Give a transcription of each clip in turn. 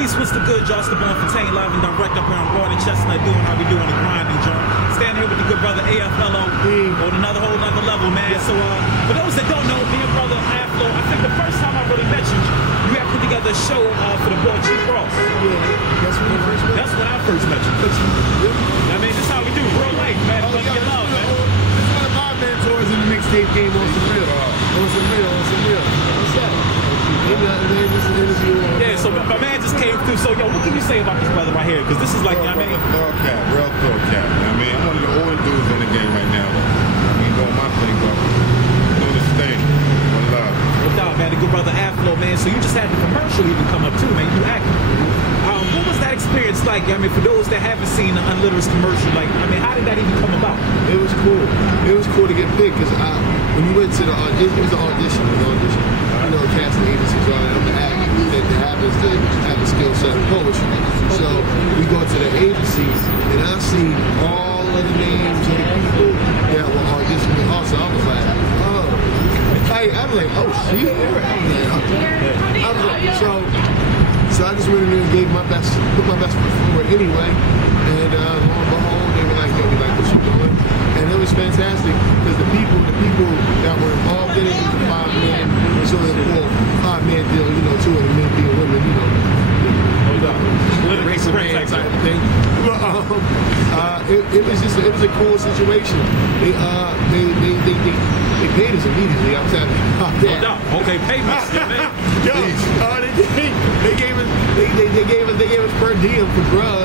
Peace, what's the good, y'all? It's the Infitain live and direct up around Broad and Chestnut doing how we do on the grinding, John. Standing here with the good brother Afloe on another whole nother level, man. So for those that don't know, me and brother Afloe, I think the first time I really met you, you had put together a show for the boy Chief Ross. Yeah, that's when you first met me. That's when I first met you. I mean, this is how we do real life, man. Love your love, man. This is one of my mentors in the mixtape game on some real. On some real. What's up? Yeah, so my man just came through. So, yo, what can you say about this brother right here? Because this is like, I mean, real thug cat. I mean, I'm one of the oldest dudes in the game right now. I mean, doing my thing, but doing this thing. One love. No doubt, man. The good brother Afloe, man. So you just had the commercial even come up too, man. You acted. What was that experience like? I mean, for those that haven't seen the UnLitter Us commercial, like, I mean, how did that even come about? It was cool. It was cool to get picked because when you went to the audition, it was an audition. You know, casting agencies are the actor that happens to have a skill set of poetry. So we go to the agencies, and I see all of the names of the people that were auditioning also. I was like, oh. I'm like, oh, shit. So I just went in there and gave my best, put my best foot forward anyway. And lo and behold, they were like, yo, we like what you're doing. And it was fantastic because the people that were involved in it was a 5-man, sort of a 5-man deal, you know, 2 of the men being women, you know. Race of man type of thing. It was a cool situation. They paid us immediately. I'm telling you about that. Okay, payments. Yo, they gave us per diem for grub,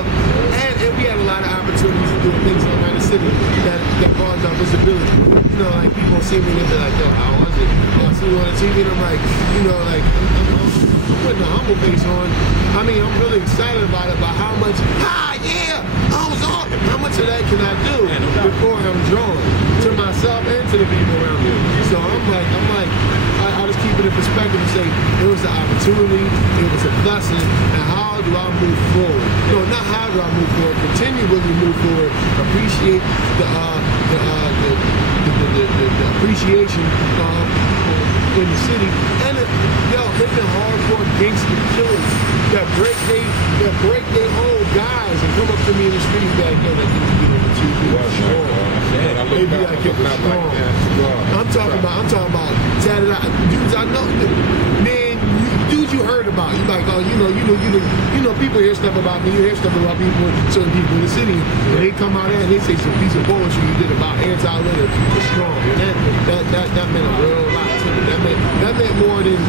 and we had a lot of opportunities to do things around the city that brought our visibility. You know, like people see me and they're like, yo, how was it? I see you on the TV and I'm like, you know, like I'm putting a humble face on. I mean, I'm really excited about it, but how much, I was on. How much of that can I do before I'm drawn to myself and to the people around me? So I'm like, I just keep it in perspective and say, it was an opportunity, it was a blessing, and how do I move forward? No, not how do I move forward, continually move forward, appreciate the appreciation in the city, and they've been hardcore gangster killers that break their old guys and come up to me in the street back there that need to get on the TV. Maybe I get strong. I'm talking about tatted out dudes I know, man. Dudes you heard about, you like, oh, you know, people hear stuff about me, you hear stuff about people, certain people in the city, and they come out there and they say some piece of poetry you did about anti-litter is strong, and that meant a real lot to me. That meant more than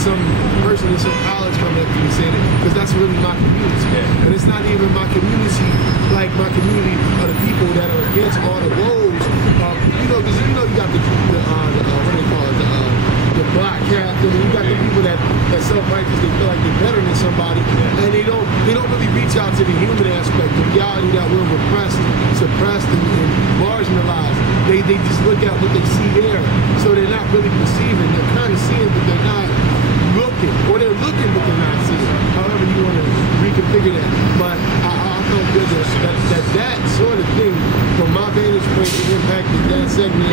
some person in some college coming up to me saying it, because that's really my community, and it's not even my community, like my community of the people that are against all the woes, you know, because you got the what do they call it, the black cap, and you got the people that self-righteous, they feel like they're better than somebody, and they don't really reach out to the human aspect, the reality that we're repressed, suppressed, and marginalized. They just look at what they see there, so they're not really perceiving. They're kind of seeing, but they're not looking, or they're looking, but they're not seeing. However you want to reconfigure that, but I felt good that sort of thing, from my vantage point, it impacted that segment.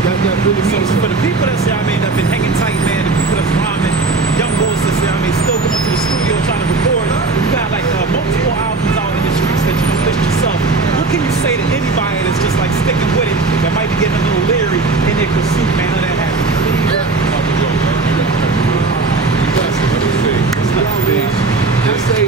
That really means so for the people that say, I mean, that been hanging tight, man, the people that's rhyming, young boys that say, I mean, still coming to the studio trying to record, you got like multiple albums out in the streets that you published yourself. What can you say to anybody that's just like sticking with it, that might be getting a little leery in their pursuit, man, of that happen? I say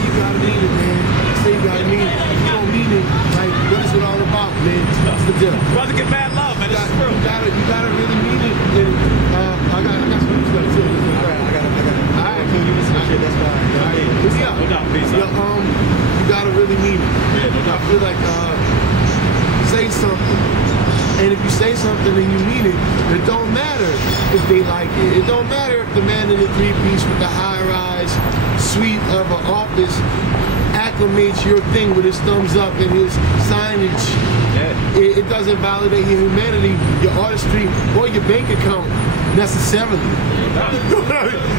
you gotta mean it, man. I say you gotta mean it. If you don't mean it, like, what is it all about, man? What's the deal? Brother, get mad love, man. This is real. You gotta really mean it. And I got some new stuff too. I got it. Alright, cool. You listen to shit, that's fine. You gotta really mean it. I feel like say something. And if you say something and you mean it, it don't matter if they like it. It don't matter if the man in the 3-piece with the high-rise suite of an office acclimates your thing with his thumbs up and his signage. It doesn't validate your humanity, your artistry, or your bank account necessarily.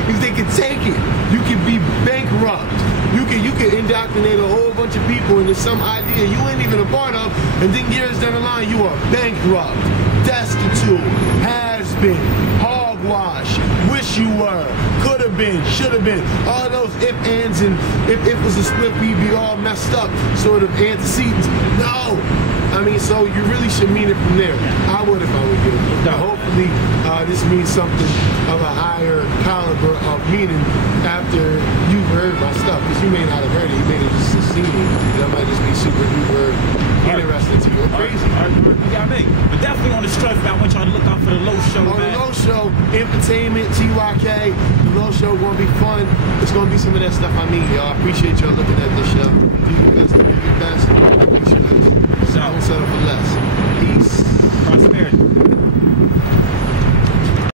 Because they can take it. You can be bankrupt. You can indoctrinate a whole bunch of people into some idea you ain't even a part of, and then years down the line you are bankrupt, destitute, has been, hogwash, wish wish you were, could have been, should have been, all those if, ands, and if it was a split, we'd be all messed up, sort of antecedents. No. I mean, so you really should mean it from there. I would if I were you. Now, hopefully, this means something of a higher caliber of meaning after you've heard my stuff, because you may not have heard it. You may have just seen it. That might just be super duper interesting to you or crazy. Yeah, I mean, but definitely on the strength, man, I want y'all to look out for the Low Show, on man. The Low Show, Infotainment, TYK, the Low Show gonna be fun. It's gonna be some of that stuff I need, y'all. I appreciate y'all looking at this show. Do your best to be your best. Make sure that I don't settle for less. Peace. Prosperity.